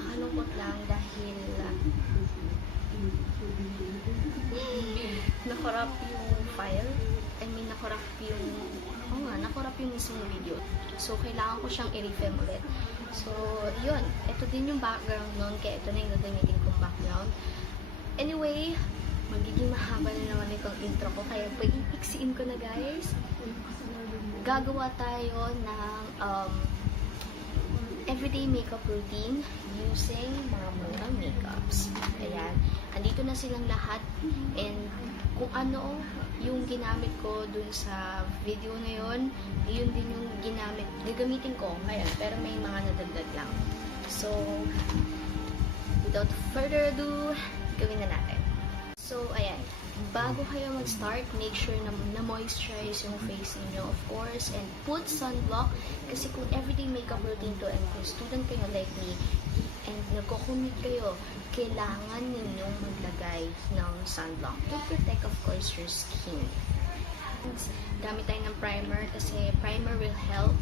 nakakalungkot lang dahil nakorap yung file. I mean, nakorap yung mismong video. So, kailangan ko siyang i-refilm ulit. So, yun. Ito din yung background nun. Kaya ito na yung gagamitin kong background. Anyway, magiging mahaba na naman itong intro ko. Kaya pag-iiksiin ko na, guys. Gagawa tayo ng everyday makeup routine using mga murang makeups. Ayan. Andito na silang lahat. And kung ano yung ginamit ko dun sa video na yun, yun din yung gagamitin ko. Ayan. Pero may mga nadagdag lang. So, without further ado, gawin na natin. So, ayan. Bago kayo mag-start, make sure na moisturize yung face niyo, of course, and put sunblock. Kasi kung everyday makeup routine to, and kung student kayo like me, and nagko-commute kayo, kailangan ninyong maglagay ng sunblock to protect, of course, your skin. Gamit tayo ng primer kasi primer will help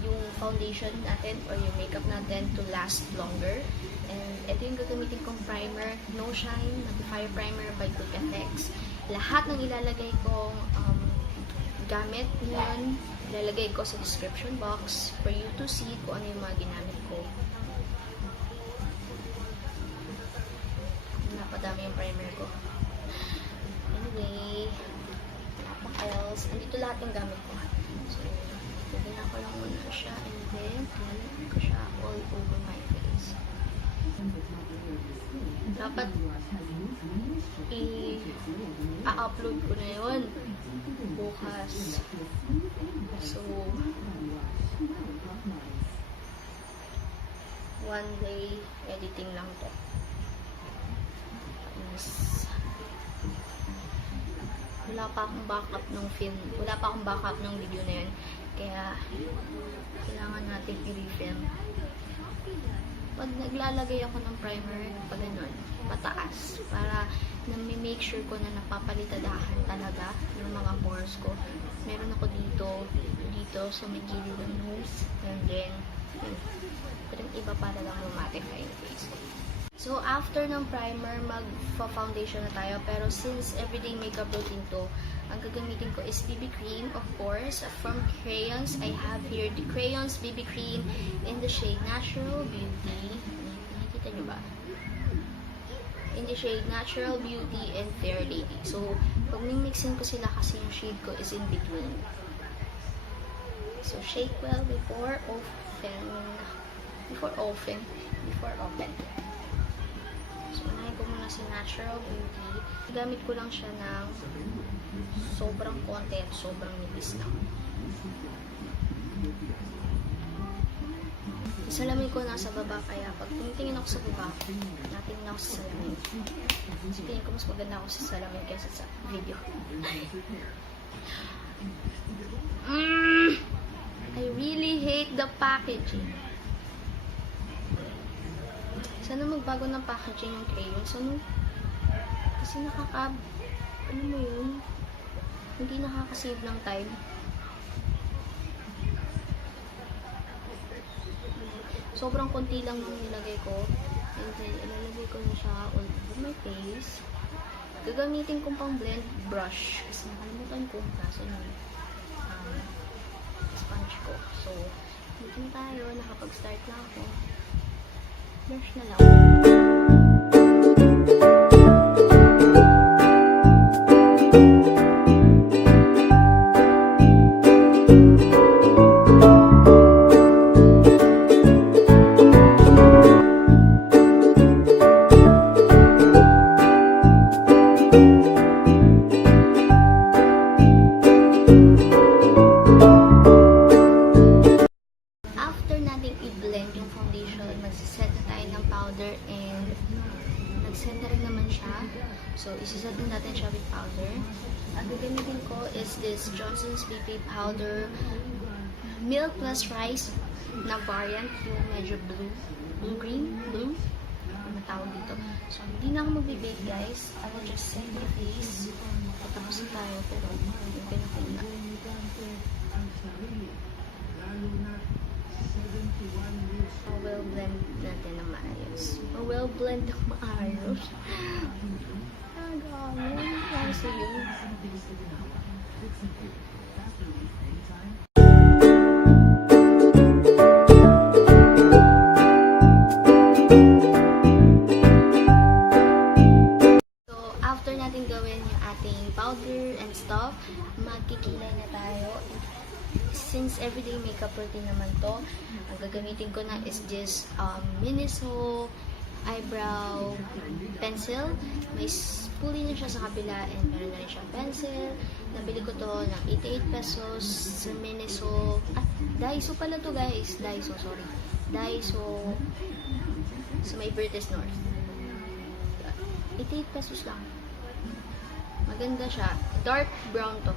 yung foundation natin or yung makeup natin to last longer. And ito yung gagamitin kong primer, No Shine Mattifier Primer by Tutu. Lahat ng ilalagay kong gamit ngayon, ilalagay ko sa description box for you to see kung ano yung mga ginamit ko. Napadami yung primer ko. Anyway, what else? Andito lahat yung gamit ko. So, lagyan ko lang muna siya and then lalagyan ko siya all over my face. Dapat i-upload ko na yun bukas. So, one day editing lang to. Wala pa akong backup ng film. Wala pa akong backup ng video na yun. Kaya, kailangan natin i-refilm. Pag naglalagay ako ng primer, pag ganun, pataas. Para na-make sure ko na napapalitadahan talaga yung mga pores ko. Meron ako dito sa may gilid ng nose. And then, pero yung iba para lang mattify yung face ko. So, after ng primer, mag-foundation na tayo. Pero since everyday makeup routine to, ang gagamitin ko is BB cream, of course. From Crayons, I have here the Crayons BB cream in the shade Natural Beauty. Nakikita nyo ba? In the shade Natural Beauty and Fair Lady. So, pag mixin ko sila kasi yung shade ko is in between. So, shake well before open. So, unahin ko muna si Natural Beauty. Gamit ko lang siya ng sobrang konti at sobrang nipis lang. Salamin ko nasa baba, kaya pag tingin ako sa baba, natingin ako sa salamin. Sabihin ko mas maganda ako sa salamin kaysa sa video. I really hate the packaging. Sana magbago ng packaging yung Crayons. Kasi ano mo yun? Hindi nakakasave ng time. Sobrang konti lang nung nilagay ko. And then, ilalagay ko na siya all over my face. Gagamitin kong pang blend brush. Kasi nakalimutan ko nasa yung sponge ko. So, dito na tayo. Nakapag-start na ako. Brush na lang. So, isiset na natin siya with powder. Ang gagamitin ko is this Johnson's BB powder milk plus rice na variant, yung medyo blue-green, ano tawag dito. So, hindi na ako magbibake, guys. I will just set my face. Patapos na tayo, pero yung pinakuna. So, we'll blend natin na maayos. blend ng maayos. Gagawin. Kasi yun. So, after natin gawin yung ating powder and stuff, magkikilay na tayo. Since everyday makeup routine naman to, ang gagamitin ko na is this Miniso eyebrow pencil. May spoolie na siya sa kabila and meron na rin siyang pencil. Nabili ko to ng 88 pesos sa Miniso. Daiso pala to guys. Daiso, sorry. Daiso sa may British North. 88 pesos lang. Maganda siya. Dark brown to.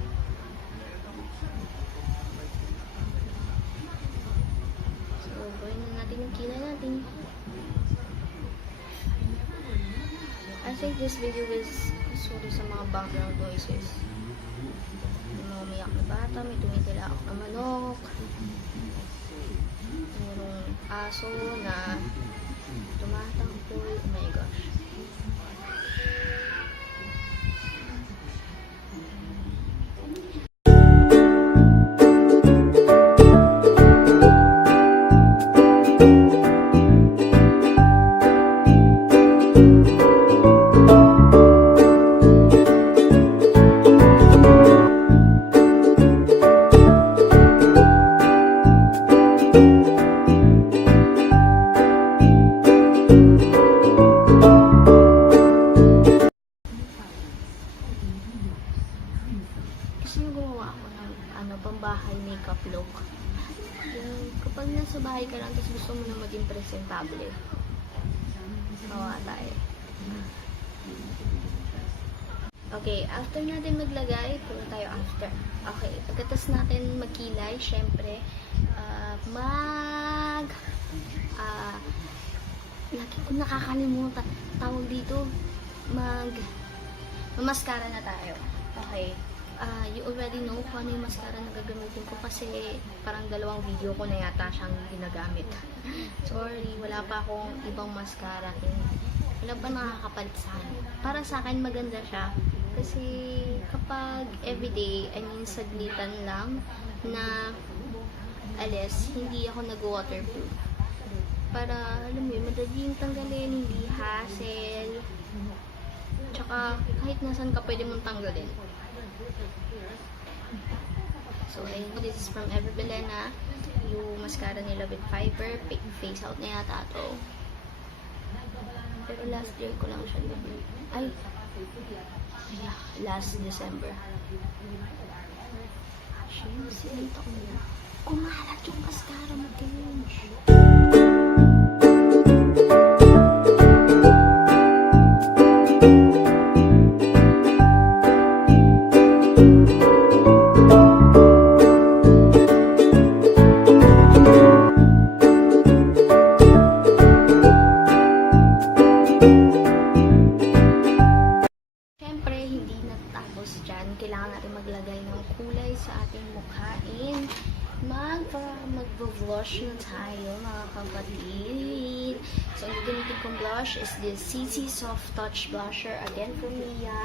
Gawin na natin yung kilay natin. I think this video is sorry sa mga background noises. May mga umiyak na bata, may tumitila na manok, mayroong aso na tumatangkol. Oh my gosh. Pambahay makeup look. Yung, kapag nasa bahay ka lang tapos gusto mo na maging presentable, gawa tayo. Okay, after natin maglagay, punta tayo after. Okay, pagkatas natin magkilay, syempre, lagi ko nakakalimutan, tawag dito, mascara na tayo. Okay. You already know kung ano yung mascara na gagamitin ko kasi parang dalawang video ko na yata siyang ginagamit. Sorry, wala pa akong ibang mascara. Wala pa nakakapalit sa akin. Para sa akin maganda siya kasi kapag everyday, I mean saglitan lang na alis, hindi ako nag-waterproof. Para, alam mo yun, madaling tanggalin, hindi hassle. Tsaka kahit nasan ka pwede mong tanggalin. So, this is from Everbelena. Yung mascara nila with fiber. Face out na yata ito. Pero last year ko lang siya nabili. Ay! Yeah, last December. Actually, sinita ko na. Kumalat yung mascara mo, Kench. Kailangan natin maglagay ng kulay sa ating mukhain. Mag-blush na tayo, mga kapatid. So, ang gagamitin kong blush is this CC Soft Touch Blusher. Again, from Meiya.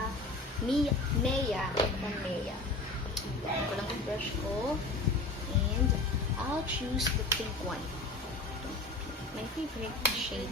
From Meiya. Gawin ko lang yung brush ko. And, I'll choose the pink one. My favorite shade.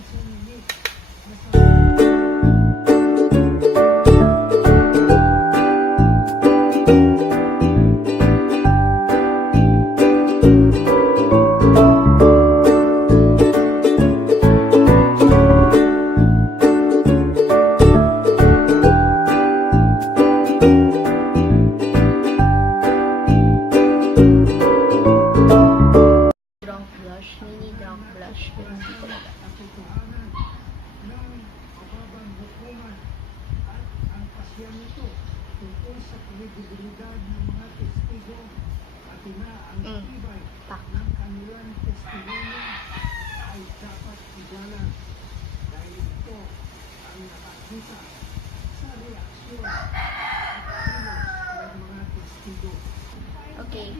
Okay,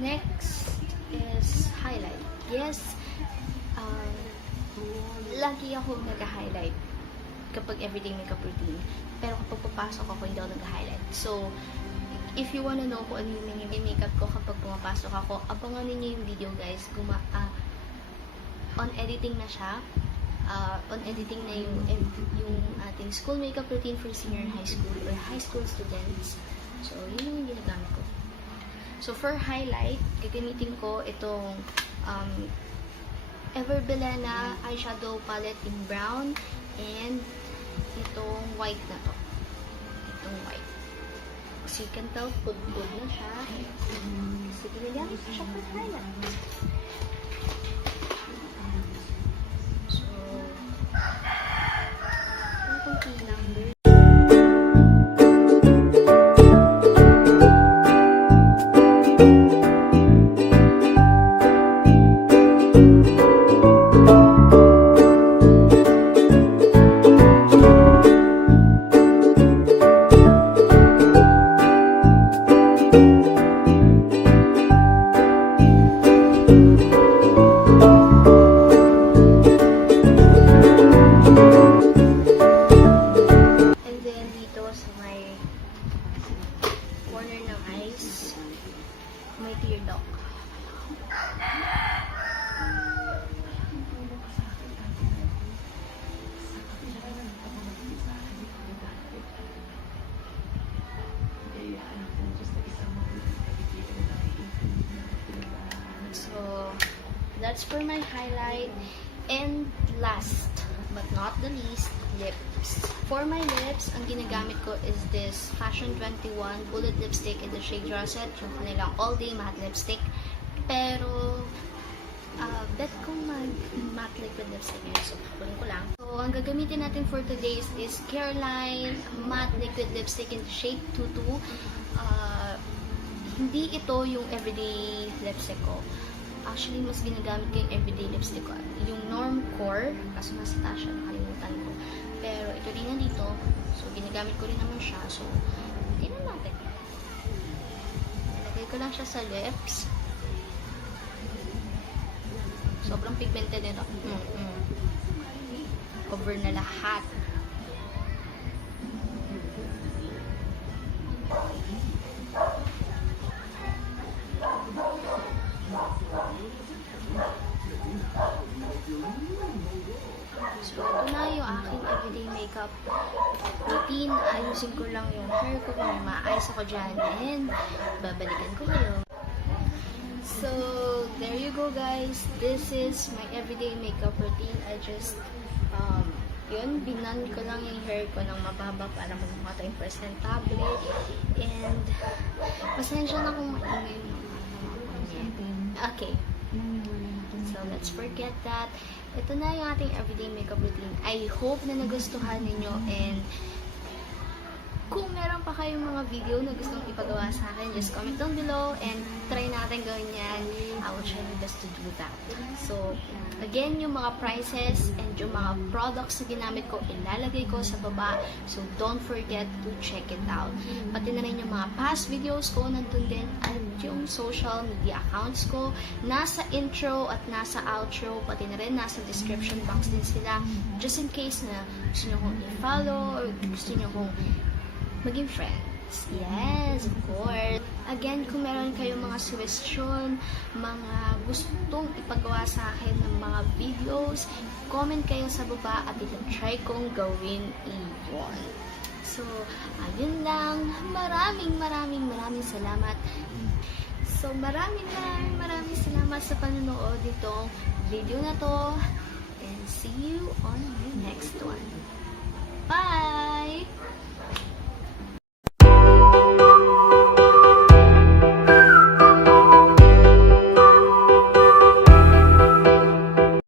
next is highlight. Yes, lagi ako nag-highlight kapag everyday makeup routine. Pero kapag papasok ako, hindi ako nag-highlight. So, if you wanna know kung ano yung makeup ko kapag pumapasok ako, abangan ninyo yung video guys. On editing na siya. On editing na yung ating school makeup routine for senior high school or high school students. So, yun yung ginagamit ko. So, for highlight, gagamitin ko itong Everbelena Eyeshadow Palette in brown and itong white na to. Itong white. So, you can tell, good na siya. Kasi ginagamit ko siya for highlight. So, ano kung kilang? That's for my highlight. And last but not the least, lips. For my lips, ang ginagamit ko is this Fashion 21 Bullet Lipstick in the shade Rosette. Yung kanilang all-day matte lipstick. Pero, bet kong matte liquid lipstick yun. So, kunin ko lang. So, ang gagamitin natin for today's is Careline matte liquid lipstick in the shade Tutu. Hindi ito yung everyday lipstick ko. Actually, mas ginagamit ko yung everyday lipstick ko. Yung Norm Core, kaso nasa Tasha, nakalimutan ko. Pero ito din nandito. So, ginagamit ko rin naman siya. So, tingnan natin. Ilagay ko lang siya sa lips. Sobrang pigmented nito. Cover na lahat. So, ito na yung aking everyday makeup routine. Ayusin ko lang yung hair ko kung may maayos ako dyan. And, babalikan ko kayo. So, there you go guys. This is my everyday makeup routine. I just, binan ko lang yung hair ko ng mababa para magmukha tayong presentable. And, pasensya na kung maingay. Okay. So, let's forget that. Ito na yung ating everyday makeup routine. I hope na nagustuhan ninyo, and kung meron pa kayong mga video na gustong ipagawa sa akin, just comment down below and try natin gawin yan. I will try my best to do that. So, again, yung mga prices and yung mga products na ginamit ko, ilalagay ko sa baba. So, don't forget to check it out. Pati na rin yung mga past videos ko, nandun din, at yung social media accounts ko, nasa intro at nasa outro, pati na rin nasa description box din sila, just in case na gusto nyo kong i-follow or gusto nyo kong maging friends. Yes, of course. Again, kung meron kayong mga suggestion, mga gustong ipagawa sa akin ng mga videos, comment kayo sa baba at ita-try kong gawin iyon. So, ayun lang. Maraming salamat. So, maraming salamat sa panonood nitong video na to. And see you on my next one. Bye!